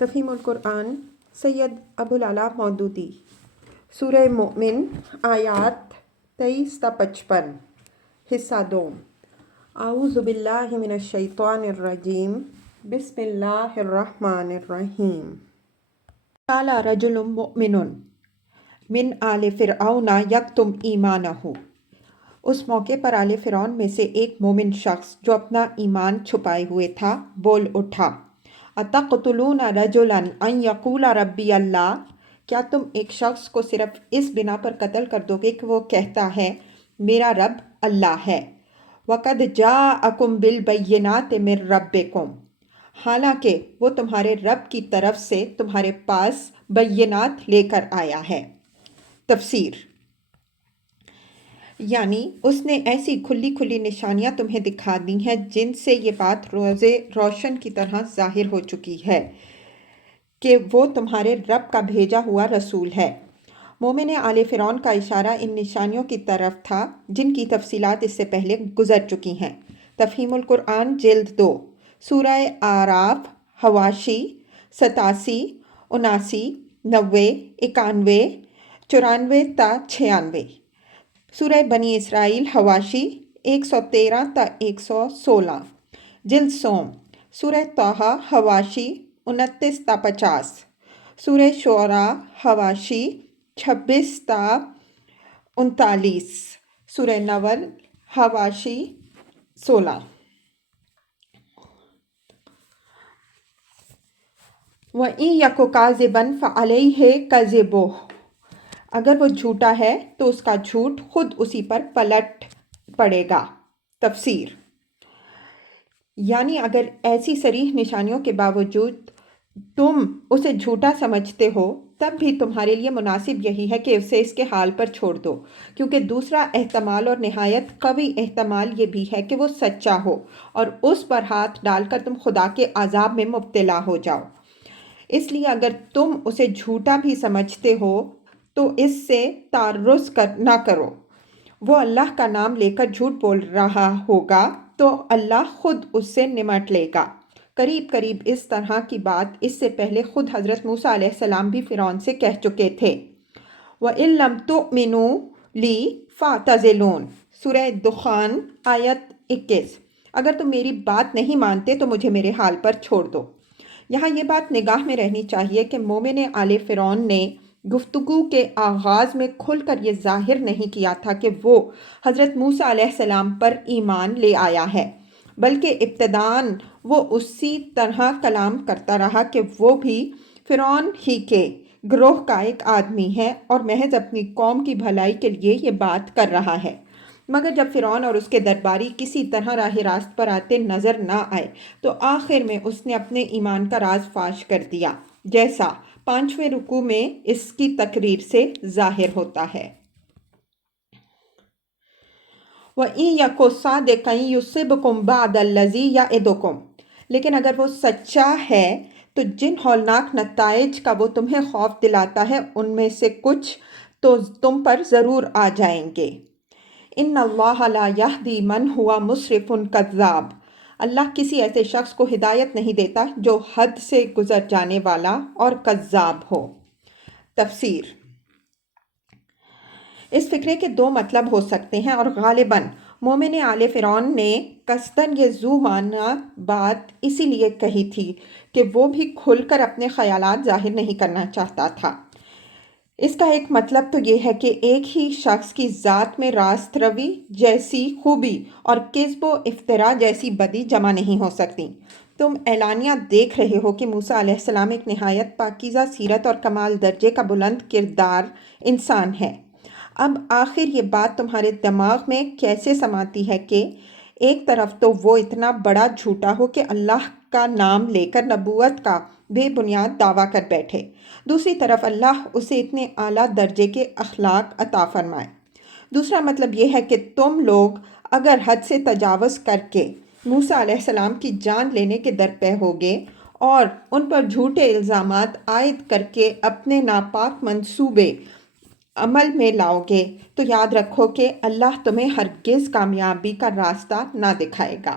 تفہیم القرآن سید ابوالعلا مودودی سورہ مومن آیات 23 تا 55 حصہ دوم اعوذ باللہ من الشیطان الرجیم بسم اللہ الرحمن الرحیم قال رجل مؤمن من آل فرعون یکتم ایمانہ۔ اس موقع پر آل فرعون میں سے ایک مومن شخص جو اپنا ایمان چھپائے ہوئے تھا بول اٹھا، اتقتلون رجلا ان یقول ربی اللہ، کیا تم ایک شخص کو صرف اس بنا پر قتل کر دو گے کہ وہ کہتا ہے میرا رب اللہ ہے؟ وقد جاءکم بالبینات من ربکم، حالانکہ وہ تمہارے رب کی طرف سے تمہارے پاس بینات لے کر آیا ہے۔ تفسیر یعنی اس نے ایسی کھلی کھلی نشانیاں تمہیں دکھا دی ہیں جن سے یہ بات روز روشن کی طرح ظاہر ہو چکی ہے کہ وہ تمہارے رب کا بھیجا ہوا رسول ہے۔ مومن آل فرعون کا اشارہ ان نشانیوں کی طرف تھا جن کی تفصیلات اس سے پہلے گزر چکی ہیں۔ تفہیم القرآن جلد 2 سورہ اعراف حواشی 87، 79، 90، 91، 94 تا 96، سورہ بنی اسرائیل حواشی 113 تا 116، جلد سوم سورہ طٰہٰ حواشی 29 تا 50، سورہ شعراء حواشی 26 تا 39، سورہ نمل حواشی 16۔ وَإِن يَكُ كَاذِبًا فَعَلَيْهِ كَذِبُهُ، اگر وہ جھوٹا ہے تو اس کا جھوٹ خود اسی پر پلٹ پڑے گا۔ تفسیر یعنی اگر ایسی صریح نشانیوں کے باوجود تم اسے جھوٹا سمجھتے ہو تب بھی تمہارے لیے مناسب یہی ہے کہ اسے اس کے حال پر چھوڑ دو، کیونکہ دوسرا احتمال اور نہایت قوی احتمال یہ بھی ہے کہ وہ سچا ہو اور اس پر ہاتھ ڈال کر تم خدا کے عذاب میں مبتلا ہو جاؤ۔ اس لیے اگر تم اسے جھوٹا بھی سمجھتے ہو تو اس سے تعرض نہ کرو۔ وہ اللہ کا نام لے کر جھوٹ بول رہا ہوگا تو اللہ خود اس سے نمٹ لے گا۔ قریب قریب اس طرح کی بات اس سے پہلے خود حضرت موسیٰ علیہ السلام بھی فرعون سے کہہ چکے تھے۔ وَإِن لَمْ تُؤْمِنُوا لِي فَاعْتَزِلُونِ، سورہ دخان آیت 21، اگر تم میری بات نہیں مانتے تو مجھے میرے حال پر چھوڑ دو۔ یہاں یہ بات نگاہ میں رہنی چاہیے کہ مومن آل فرعون نے گفتگو کے آغاز میں کھل کر یہ ظاہر نہیں کیا تھا کہ وہ حضرت موسیٰ علیہ السلام پر ایمان لے آیا ہے، بلکہ ابتداً وہ اسی طرح کلام کرتا رہا کہ وہ بھی فرعون ہی کے گروہ کا ایک آدمی ہے اور محض اپنی قوم کی بھلائی کے لیے یہ بات کر رہا ہے۔ مگر جب فرعون اور اس کے درباری کسی طرح راہ راست پر آتے نظر نہ آئے تو آخر میں اس نے اپنے ایمان کا راز فاش کر دیا، جیسا 5ویں رکوع میں اس کی تقریر سے ظاہر ہوتا ہے۔ وَإِن يَكُ صَادِقًا يُصِبْكُم بَعْضَ الَّذِي يَعِدُكُم، لیکن اگر وہ سچا ہے تو جن ہولناک نتائج کا وہ تمہیں خوف دلاتا ہے ان میں سے کچھ تو تم پر ضرور آ جائیں گے۔ إِنَّ اللَّهَ لَا يَهْدِي مَنْ هُوَ مُسْرِفٌ كَذَّابٌ، اللہ کسی ایسے شخص کو ہدایت نہیں دیتا جو حد سے گزر جانے والا اور کذاب ہو۔ تفسیر اس فقرے کے 2 مطلب ہو سکتے ہیں اور غالباً مومن آل فرعون نے قصداً یہ ذو معنی بات اسی لیے کہی تھی کہ وہ بھی کھل کر اپنے خیالات ظاہر نہیں کرنا چاہتا تھا۔ اس کا ایک مطلب تو یہ ہے کہ ایک ہی شخص کی ذات میں راست روی جیسی خوبی اور کذب و افتراء جیسی بدی جمع نہیں ہو سکتی۔ تم اعلانیہ دیکھ رہے ہو کہ موسیٰ علیہ السلام ایک نہایت پاکیزہ سیرت اور کمال درجے کا بلند کردار انسان ہے۔ اب آخر یہ بات تمہارے دماغ میں کیسے سماتی ہے کہ ایک طرف تو وہ اتنا بڑا جھوٹا ہو کہ اللہ کا نام لے کر نبوت کا بے بنیاد دعویٰ کر بیٹھے، دوسری طرف اللہ اسے اتنے اعلیٰ درجے کے اخلاق عطا فرمائے۔ دوسرا مطلب یہ ہے کہ تم لوگ اگر حد سے تجاوز کر کے موسیٰ علیہ السلام کی جان لینے کے درپے ہوگے اور ان پر جھوٹے الزامات عائد کر کے اپنے ناپاک منصوبے عمل میں لاؤ گے تو یاد رکھو کہ اللہ تمہیں ہرگز کامیابی کا راستہ نہ دکھائے گا۔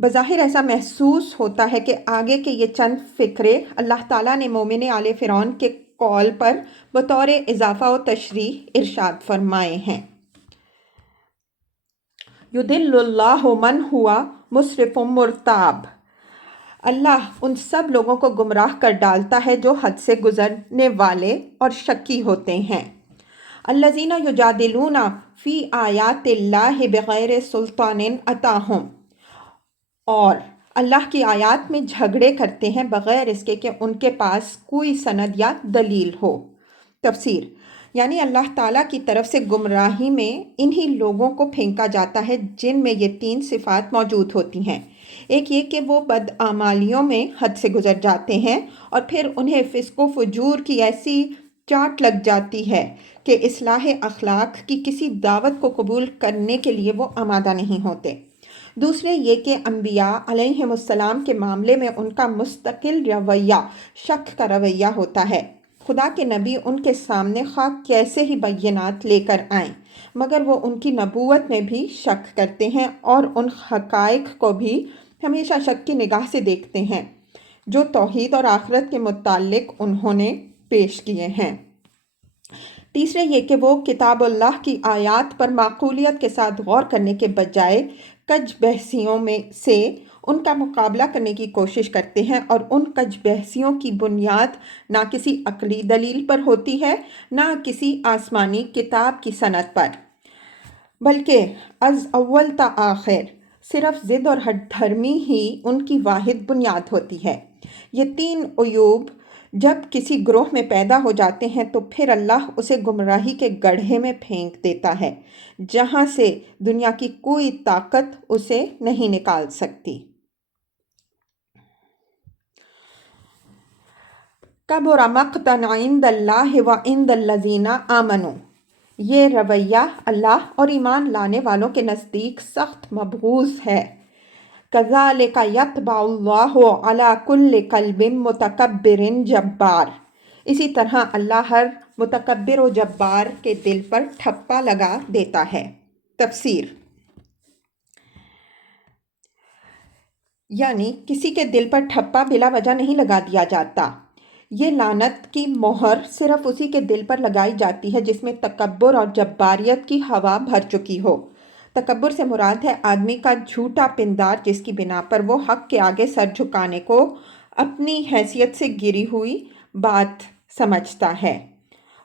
بظاہر ایسا محسوس ہوتا ہے کہ آگے کے یہ چند فقرے اللہ تعالیٰ نے مومن آل فرعون کے قول پر بطور اضافہ و تشریح ارشاد فرمائے ہیں۔ یضل اللہ من ہوا مسرف مرتاب، اللہ ان سب لوگوں کو گمراہ کر ڈالتا ہے جو حد سے گزرنے والے اور شکی ہوتے ہیں۔ الذین یجادلون فی آیات اللہ بغیر سلطان اتاہم، اور اللہ کی آیات میں جھگڑے کرتے ہیں بغیر اس کے کہ ان کے پاس کوئی سند یا دلیل ہو۔ تفسیر، یعنی اللہ تعالیٰ کی طرف سے گمراہی میں انہی لوگوں کو پھینکا جاتا ہے جن میں یہ تین صفات موجود ہوتی ہیں۔ ایک یہ کہ وہ بدعمالیوں میں حد سے گزر جاتے ہیں، اور پھر انہیں فسق و فجور کی ایسی چاٹ لگ جاتی ہے کہ اصلاح اخلاق کی کسی دعوت کو قبول کرنے کے لیے وہ آمادہ نہیں ہوتے۔ دوسرے یہ کہ انبیاء علیہم السلام کے معاملے میں ان کا مستقل رویہ شک کا رویہ ہوتا ہے۔ خدا کے نبی ان کے سامنے خواہ کیسے ہی بینات لے کر آئیں، مگر وہ ان کی نبوت میں بھی شک کرتے ہیں اور ان حقائق کو بھی ہمیشہ شک کی نگاہ سے دیکھتے ہیں جو توحید اور آخرت کے متعلق انہوں نے پیش کیے ہیں۔ تیسرے یہ کہ وہ کتاب اللہ کی آیات پر معقولیت کے ساتھ غور کرنے کے بجائے کج بحثیوں میں سے ان کا مقابلہ کرنے کی کوشش کرتے ہیں، اور ان کج بحثیوں کی بنیاد نہ کسی عقلی دلیل پر ہوتی ہے، نہ کسی آسمانی کتاب کی سند پر، بلکہ از اول تا آخر صرف ضد اور ہٹ دھرمی ہی ان کی واحد بنیاد ہوتی ہے۔ یہ تین عیوب جب کسی گروہ میں پیدا ہو جاتے ہیں تو پھر اللہ اسے گمراہی کے گڑھے میں پھینک دیتا ہے جہاں سے دنیا کی کوئی طاقت اسے نہیں نکال سکتی۔ کبر مقتا عند اللہ وعند الذین آمنوا، یہ رویہ اللہ اور ایمان لانے والوں کے نزدیک سخت مبغوض ہے۔ کذالک یطبع اللہ علی کل قلب متکبر جبار، اسی طرح اللہ ہر متکبر و جبار کے دل پر ٹھپا لگا دیتا ہے۔ تفسیر، یعنی کسی کے دل پر ٹھپا بلا وجہ نہیں لگا دیا جاتا۔ یہ لعنت کی مہر صرف اسی کے دل پر لگائی جاتی ہے جس میں تکبر اور جباریت کی ہوا بھر چکی ہو۔ تکبر سے مراد ہے آدمی کا جھوٹا پندار جس کی بنا پر وہ حق کے آگے سر جھکانے کو اپنی حیثیت سے گری ہوئی بات سمجھتا ہے،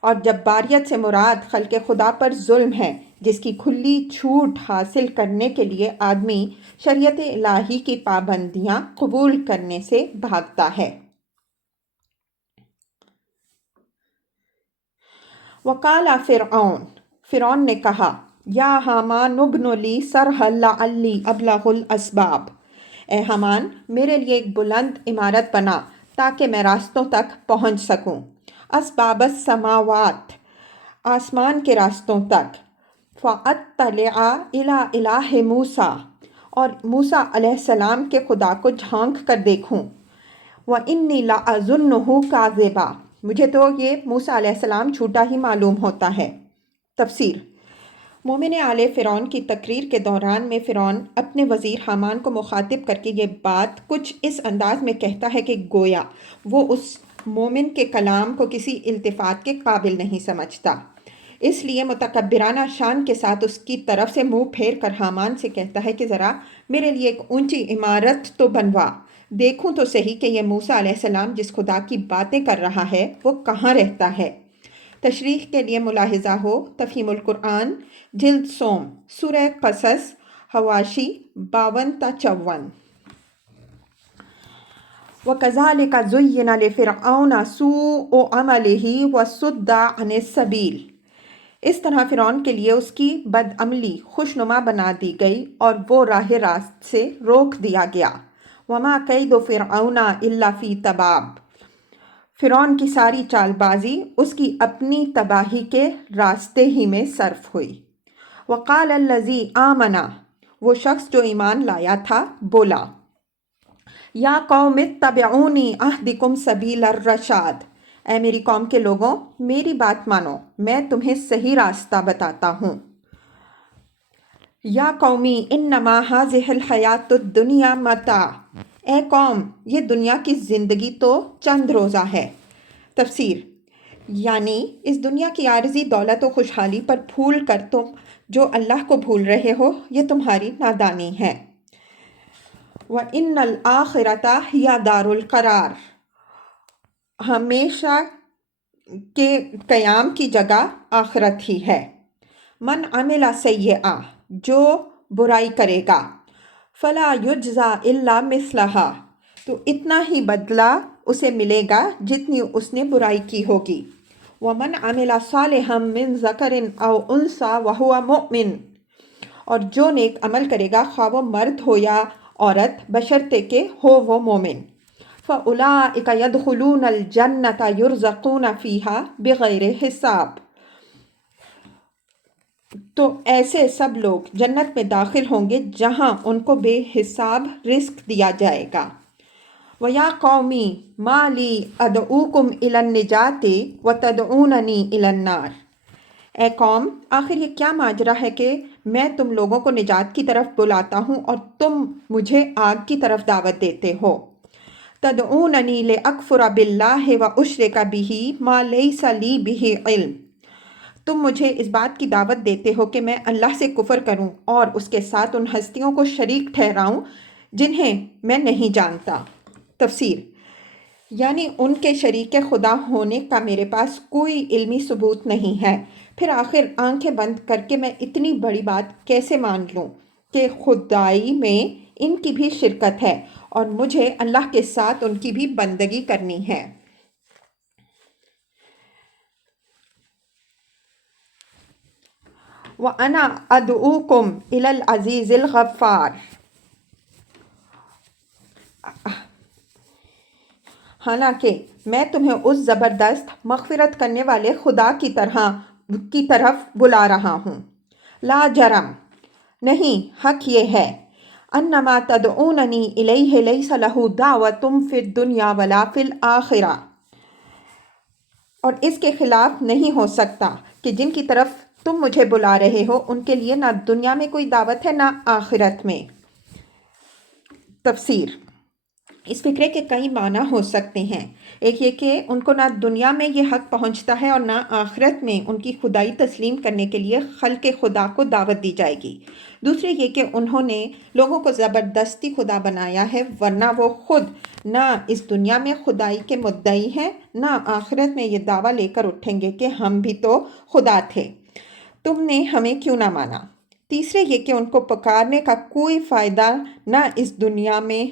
اور جباریت سے مراد خلق خدا پر ظلم ہے جس کی کھلی چھوٹ حاصل کرنے کے لیے آدمی شریعت الہی کی پابندیاں قبول کرنے سے بھاگتا ہے۔ وقال فرعون نے کہا، یا حامان ابن لی صرحا لعلی ابلغ الاسباب، اے حامان میرے لیے ایک بلند عمارت بنا تاکہ میں راستوں تک پہنچ سکوں۔ اسباب السماوات، آسمان کے راستوں تک۔ فاطلع الی الہ موسیٰ، اور موسیٰ علیہ السلام کے خدا کو جھانک کر دیکھوں۔ وانی لاظنہ کاذبا، مجھے تو یہ موسیٰ علیہ السلام جھوٹا ہی معلوم ہوتا ہے۔ تفسیر، مومن آل فرعون کی تقریر کے دوران میں فرعون اپنے وزیر حامان کو مخاطب کر کے یہ بات کچھ اس انداز میں کہتا ہے کہ گویا وہ اس مومن کے کلام کو کسی التفات کے قابل نہیں سمجھتا، اس لیے متکبرانہ شان کے ساتھ اس کی طرف سے منہ پھیر کر حامان سے کہتا ہے کہ ذرا میرے لیے ایک اونچی عمارت تو بنوا، دیکھوں تو صحیح کہ یہ موسیٰ علیہ السلام جس خدا کی باتیں کر رہا ہے وہ کہاں رہتا ہے۔ تشریح کے لیے ملاحظہ ہو تفہیم القرآن جلد سوم، سورہ قصص، حواشی 52 تا 54۔ وَكَذَلِكَ زُيِّنَ لِفِرْعَوْنَ سُوءُ عَمَلِهِ وَصُدَّ عَنِ السَّبِيلِ، اس طرح فرعون کے لیے اس کی بدعملی خوشنما بنا دی گئی اور وہ راہ راست سے روک دیا گیا۔ وَمَا كَيْدُ فِرْعَوْنَ إِلَّا فِي تَبَابٍ، فرعون کی ساری چال بازی اس کی اپنی تباہی کے راستے ہی میں صرف ہوئی۔ وقال الذی آمن، وہ شخص جو ایمان لایا تھا بولا، یا قوم اتبعونی اہدکم سبیل الرشاد، اے میری قوم کے لوگوں میری بات مانو، میں تمہیں صحیح راستہ بتاتا ہوں۔ یا قومی انما ہاذہ الحیات الدنیا متاع، اے قوم یہ دنیا کی زندگی تو چند روزہ ہے۔ تفسیر، یعنی اس دنیا کی عارضی دولت و خوشحالی پر پھول کر تم جو اللہ کو بھول رہے ہو، یہ تمہاری نادانی ہے۔ وَإِنَّ الْآخِرَةَ هِيَ دَارُ الْقَرَارِ، ہمیشہ کے قیام کی جگہ آخرت ہی ہے۔ من عمل سیئہ، جو برائی کرے گا، فلا یجزا الا مثلہا، تو اتنا ہی بدلہ اسے ملے گا جتنی اس نے برائی کی ہوگی۔ ومن عمل صالحا من ذکر او انثی وہو مؤمن، اور جو نیک عمل کرے گا خواہ وہ مرد ہو یا عورت بشرطے کہ ہو وہ مومن۔ فاولئک یدخلون الجنۃ یرزقون فیہا بغیر حساب، تو ایسے سب لوگ جنت میں داخل ہوں گے جہاں ان کو بے حساب رزق دیا جائے گا۔ وَيَا قَوْمِ مَا لِي أَدْعُوكُمْ إِلَى النِّجَاةِ وَتَدْعُونَنِي إِلَى النَّارِ، اے قوم آخر یہ کیا ماجرا ہے کہ میں تم لوگوں کو نجات کی طرف بلاتا ہوں اور تم مجھے آگ کی طرف دعوت دیتے ہو۔ تَدْعُونَنِي لِأَكْفُرَ بِاللَّهِ وَأُشْرِكَ بِهِ مَا لَيْسَ لِي بِهِ علم، تم مجھے اس بات کی دعوت دیتے ہو کہ میں اللہ سے کفر کروں اور اس کے ساتھ ان ہستیوں کو شریک ٹھہراؤں جنہیں میں نہیں جانتا۔ تفسیر، یعنی ان کے شریک خدا ہونے کا میرے پاس کوئی علمی ثبوت نہیں ہے، پھر آخر آنکھیں بند کر کے میں اتنی بڑی بات کیسے مان لوں کہ خدائی میں ان کی بھی شرکت ہے اور مجھے اللہ کے ساتھ ان کی بھی بندگی کرنی ہے۔ وَأَنَا أَدْعُوكُمْ إِلَى الْعَزِيزِ الْغَفَّارِ، حالانکہ میں تمہیں اس زبردست مغفرت کرنے والے خدا کی طرف بلا رہا ہوں۔ لا جرم، نہیں حق یہ ہے، انما تدعوننی الیہ لیس لہ دعوۃ فی الدنیا ولا فی الآخرہ، اور اس کے خلاف نہیں ہو سکتا کہ جن کی طرف تم مجھے بلا رہے ہو ان کے لیے نہ دنیا میں کوئی دعوت ہے نہ آخرت میں۔ تفسیر، اس فقرے کے کئی معنی ہو سکتے ہیں۔ ایک یہ کہ ان کو نہ دنیا میں یہ حق پہنچتا ہے اور نہ آخرت میں ان کی خدائی تسلیم کرنے کے لیے خلق خدا کو دعوت دی جائے گی۔ دوسرے یہ کہ انہوں نے لوگوں کو زبردستی خدا بنایا ہے، ورنہ وہ خود نہ اس دنیا میں خدائی کے مدعی ہیں نہ آخرت میں یہ دعویٰ لے کر اٹھیں گے کہ ہم بھی تو خدا تھے، تم نے ہمیں کیوں نہ مانا۔ تیسرے یہ کہ ان کو پکارنے کا کوئی فائدہ نہ اس دنیا میں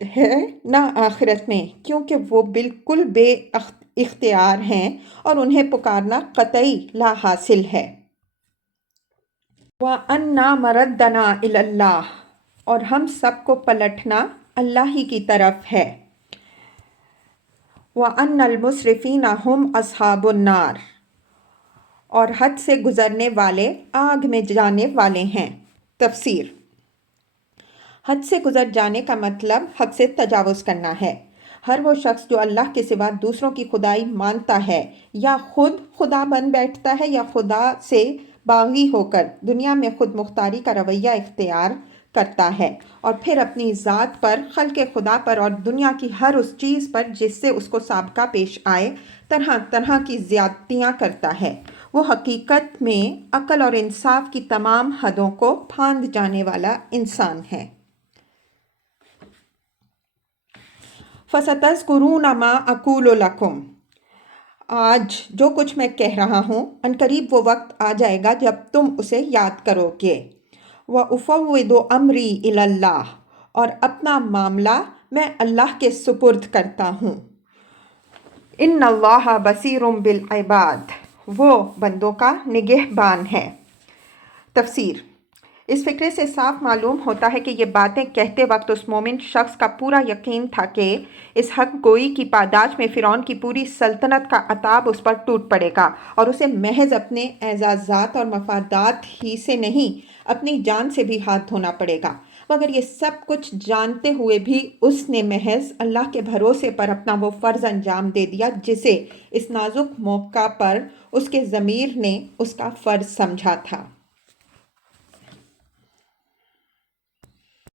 ہے نہ آخرت میں، کیونکہ وہ بالکل بے اختیار ہیں اور انہیں پکارنا قطعی لا حاصل ہے۔ وَأَنَّا مَرَدَّنَا إِلَى اللَّهِ، اور ہم سب کو پلٹنا اللہ ہی کی طرف ہے۔ وَأَنَّ الْمُسْرِفِينَ هُمْ أَصْحَابُ النَّارِ، اور حد سے گزرنے والے آگ میں جانے والے ہیں۔ تفسیر، حد سے گزر جانے کا مطلب حد سے تجاوز کرنا ہے۔ ہر وہ شخص جو اللہ کے سوا دوسروں کی خدائی مانتا ہے یا خود خدا بن بیٹھتا ہے یا خدا سے باغی ہو کر دنیا میں خود مختاری کا رویہ اختیار کرتا ہے اور پھر اپنی ذات پر، خلق خدا پر اور دنیا کی ہر اس چیز پر جس سے اس کو سابقہ پیش آئے طرح طرح کی زیادتیاں کرتا ہے، وہ حقیقت میں عقل اور انصاف کی تمام حدوں کو پھاند جانے والا انسان ہے۔ فَسَتَذْكُرُونَ مَا أَقُولُ لَكُمْ، آج جو کچھ میں کہہ رہا ہوں عنقریب وہ وقت آ جائے گا جب تم اسے یاد کرو گے۔ وَأُفَوِّضُ أَمْرِي إِلَى اللَّهِ، اور اپنا معاملہ میں اللہ کے سپرد کرتا ہوں۔ إِنَّ اللَّهَ بَصِيرٌ بِالْعِبَادِ، وہ بندوں کا نگہبان ہے۔ تفسیر، اس فقرے سے صاف معلوم ہوتا ہے کہ یہ باتیں کہتے وقت اس مومن شخص کا پورا یقین تھا کہ اس حق گوئی کی پاداش میں فرعون کی پوری سلطنت کا عتاب اس پر ٹوٹ پڑے گا اور اسے محض اپنے اعزازات اور مفادات ہی سے نہیں اپنی جان سے بھی ہاتھ دھونا پڑے گا، مگر یہ سب کچھ جانتے ہوئے بھی اس نے محض اللہ کے بھروسے پر اپنا وہ فرض انجام دے دیا جسے اس نازک موقع پر اس کے ضمیر نے اس کا فرض سمجھا تھا۔